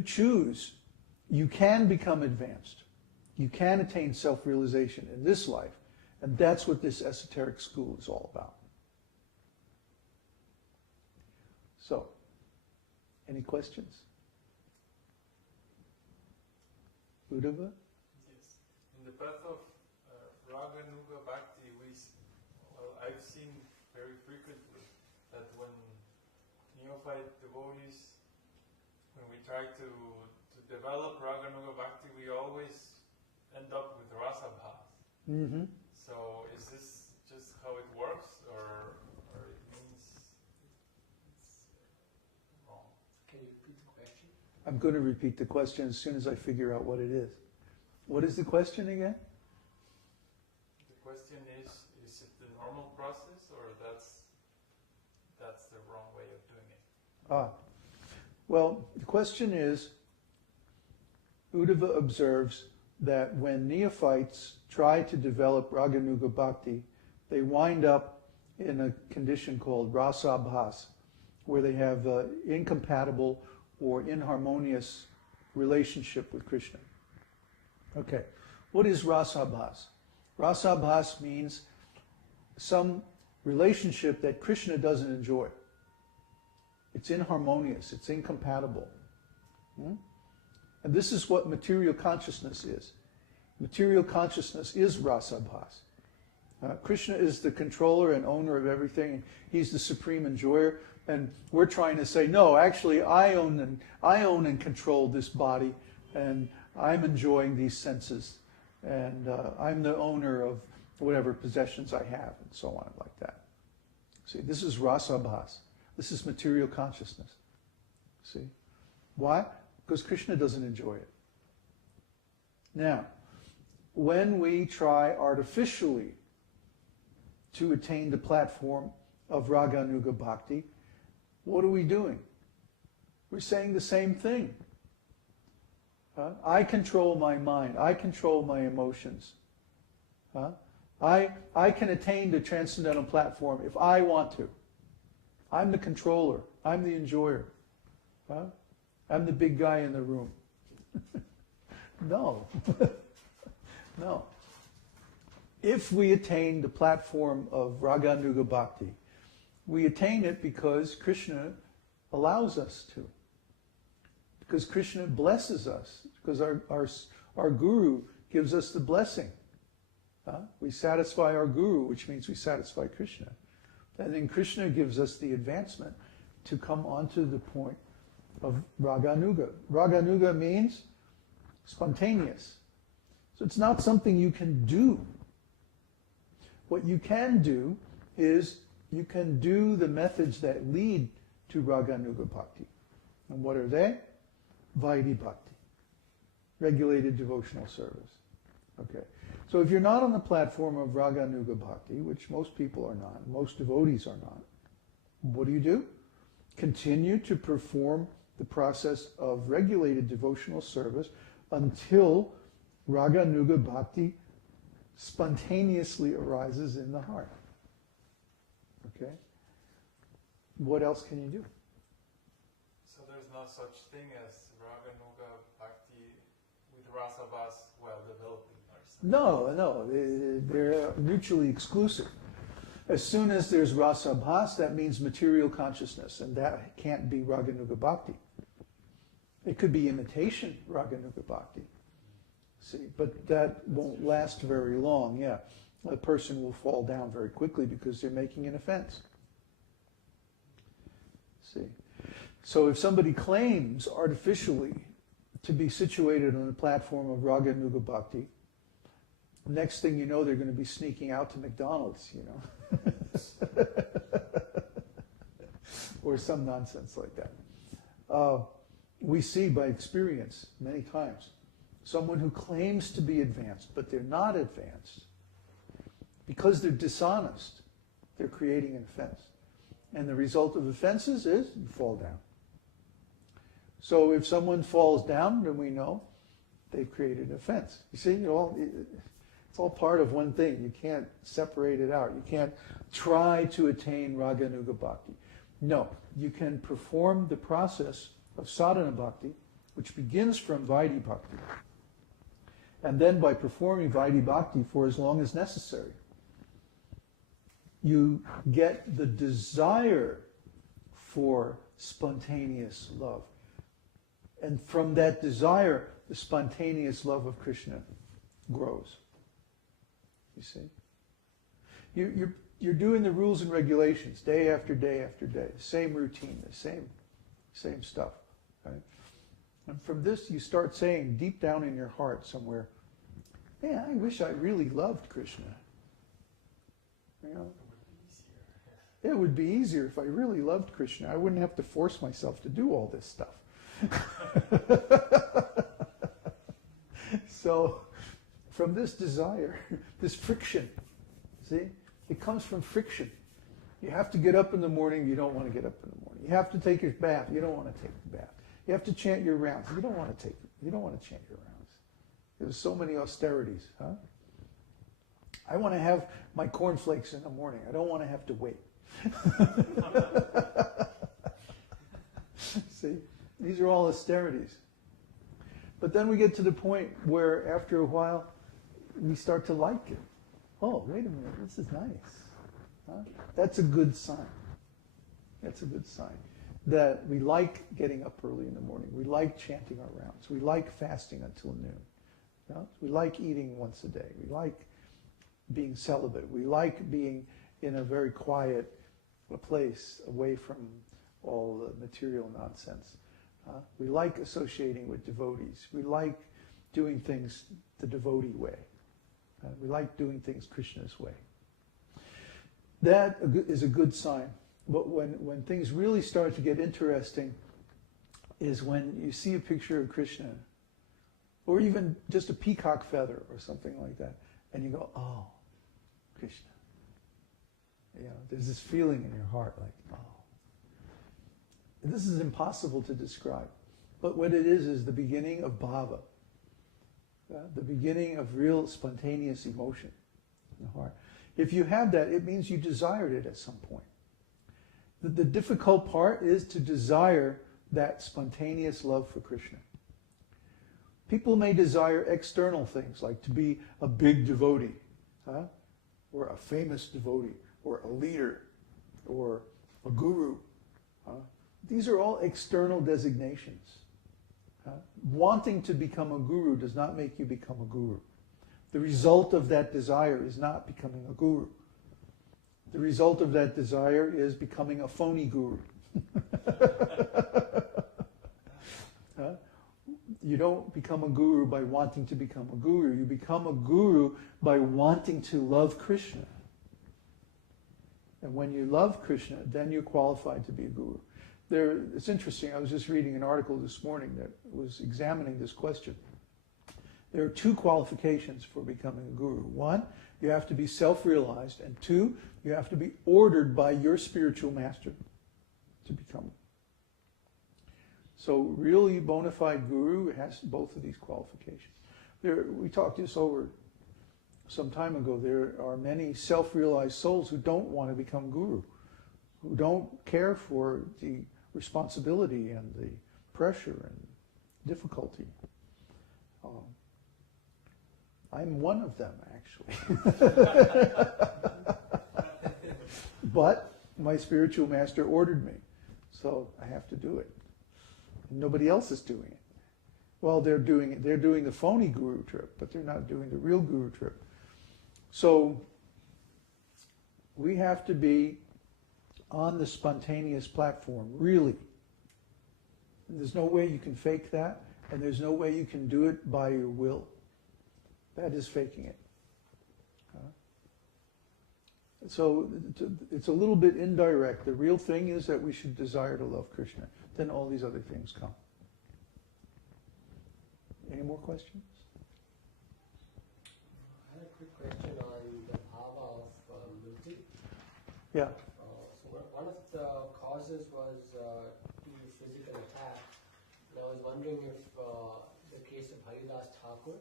you choose, you can become advanced. You can attain self-realization in this life. And that's what this esoteric school is all about. So, any questions? Uddhava? Yes. In the path of Raga Nuga Bhakti, I've seen very frequently that when neophyte devotees, when we try to develop Raga Nuga Bhakti, we always end up with rasa bhavas. Mm-hmm. So is this just how it works, or it means it's wrong? Can you repeat the question? I'm going to repeat the question as soon as I figure out what it is. What is the question again? The question is it the normal process, or that's the wrong way of doing it? Well, the question is, Uddhava observes that when neophytes try to develop Raganuga Bhakti, they wind up in a condition called rasa-bhavas, where they have incompatible or inharmonious relationship with Krishna. Okay, what is rasa-bhavas? Rasa-bhavas means some relationship that Krishna doesn't enjoy. It's inharmonious, it's incompatible. And this is what material consciousness is. Material consciousness is rasa-bhavas. Krishna is the controller and owner of everything. He's the supreme enjoyer. And we're trying to say, no, actually I own and control this body, and I'm enjoying these senses, and I'm the owner of whatever possessions I have, and so on like that. See, this is rasa-bhavas. This is material consciousness. See? Why? Because Krishna doesn't enjoy it. Now, when we try artificially to attain the platform of Raganuga Bhakti, what are we doing? We're saying the same thing. I control my mind. I control my emotions. I can attain the transcendental platform if I want to. I'm the controller. I'm the enjoyer. I'm the big guy in the room. No. No. If we attain the platform of Raganuga Bhakti, we attain it because Krishna allows us to. Because Krishna blesses us. Because our Guru gives us the blessing. We satisfy our Guru, which means we satisfy Krishna. And then Krishna gives us the advancement to come onto the point of Raganuga. Raganuga means spontaneous. So it's not something you can do. What you can do is you can do the methods that lead to Raganuga Bhakti. And what are they? Vaidhi Bhakti, regulated devotional service. Okay. So if you're not on the platform of Raganuga Bhakti, which most people are not, most devotees are not, what do? Continue to perform the process of regulated devotional service until Raganuga Bhakti spontaneously arises in the heart. Okay? What else can you do? So there's no such thing as Raganuga Bhakti with rasa bhavas while developing ourselves? No, they're mutually exclusive. As soon as there's rasa bhavas, that means material consciousness, and that can't be Raganuga Bhakti. It could be imitation Raganuga Bhakti. See, but that won't last very long, yeah. A person will fall down very quickly because they're making an offense. See. So if somebody claims artificially to be situated on the platform of Raganuga Bhakti, next thing you know, they're going to be sneaking out to McDonald's, you know. Or some nonsense like that. We see by experience many times someone who claims to be advanced, but they're not advanced. Because they're dishonest, they're creating an offense. And the result of offenses is you fall down. So if someone falls down, then we know they've created an offense. You see, it's all part of one thing. You can't separate it out. You can't try to attain Raganuga Bhakti. No, you can perform the process of sadhana bhakti which begins from Vaidhi Bhakti. And then by performing Vaidhi Bhakti for as long as necessary, you get the desire for spontaneous love. And from that desire, the spontaneous love of Krishna grows. You see? You're doing the rules and regulations day after day after day, the same routine, the same stuff. Right? And from this, you start saying deep down in your heart somewhere, man, I wish I really loved Krishna. You know? It would be easier if I really loved Krishna. I wouldn't have to force myself to do all this stuff. So, from this desire, this friction, see, it comes from friction. You have to get up in the morning, you don't want to get up in the morning. You have to take your bath, you don't want to take the bath. You have to chant your rounds, you don't want to chant your rounds. There's so many austerities, huh? I want to have my cornflakes in the morning. I don't want to have to wait. See, these are all austerities. But then we get to the point where after a while we start to like it. Oh, wait a minute, this is nice. Huh? That's a good sign. That's a good sign. That we like getting up early in the morning. We like chanting our rounds. We like fasting until noon. You know? We like eating once a day. We like being celibate. We like being in a very quiet place away from all the material nonsense. We like associating with devotees. We like doing things the devotee way. We like doing things Krishna's way. That is a good sign. But when things really start to get interesting is when you see a picture of Krishna, or even just a peacock feather or something like that, and you go, oh, Krishna. You know, there's this feeling in your heart like, oh. And this is impossible to describe. But what it is the beginning of bhava. The beginning of real spontaneous emotion in the heart. If you have that, it means you desired it at some point. The difficult part is to desire that spontaneous love for Krishna. People may desire external things, like to be a big devotee, or a famous devotee, or a leader, or a guru. These are all external designations. Wanting to become a guru does not make you become a guru. The result of that desire is not becoming a guru. The result of that desire is becoming a phony guru. You don't become a guru by wanting to become a guru. You become a guru by wanting to love Krishna. And when you love Krishna, then you're qualified to be a guru. It's interesting, I was just reading an article this morning that was examining this question. There are two qualifications for becoming a guru. One, you have to be self-realized, and two, you have to be ordered by your spiritual master to become it. So really bona fide guru has both of these qualifications. We talked this over some time ago. There are many self-realized souls who don't want to become guru, who don't care for the responsibility and the pressure and difficulty. I'm one of them, actually. But my spiritual master ordered me, so I have to do it. And nobody else is doing it. Well, they're doing the phony guru trip, but they're not doing the real guru trip. So we have to be on the spontaneous platform, really. And there's no way you can fake that, and there's no way you can do it by your will. That is faking it. So it's a little bit indirect. The real thing is that we should desire to love Krishna. Then all these other things come. Any more questions? I had a quick question on the bhava of mriti. Yeah. So one of the causes was the physical attack. And I was wondering if the case of Haridas Thakur,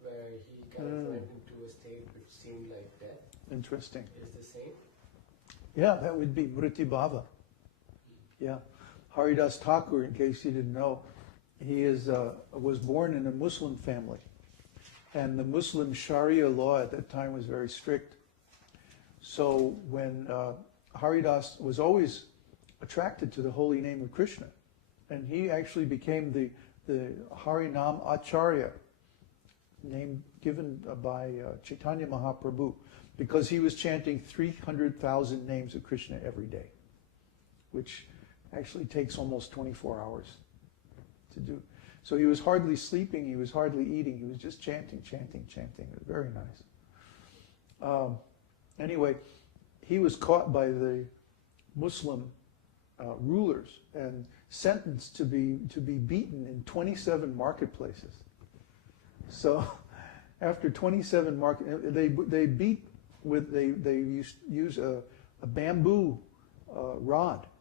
where he kind of went into a state which seemed like death. Interesting. Is the same? Yeah, that would be mriti bhava. Yeah. Haridas Thakur, in case you didn't know, He was born in a Muslim family, and the Muslim Sharia law at that time was very strict. So when Haridas was always attracted to the holy name of Krishna, and he actually became the Harinam Acharya, name given by Chaitanya Mahaprabhu, because he was chanting 300,000 names of Krishna every day, which actually takes almost 24 hours to do. So he was hardly sleeping, he was hardly eating, he was just chanting. It was very nice. Anyway, he was caught by the Muslim rulers and sentenced to be beaten in 27 marketplaces. So after 27 they beat with they use a bamboo rod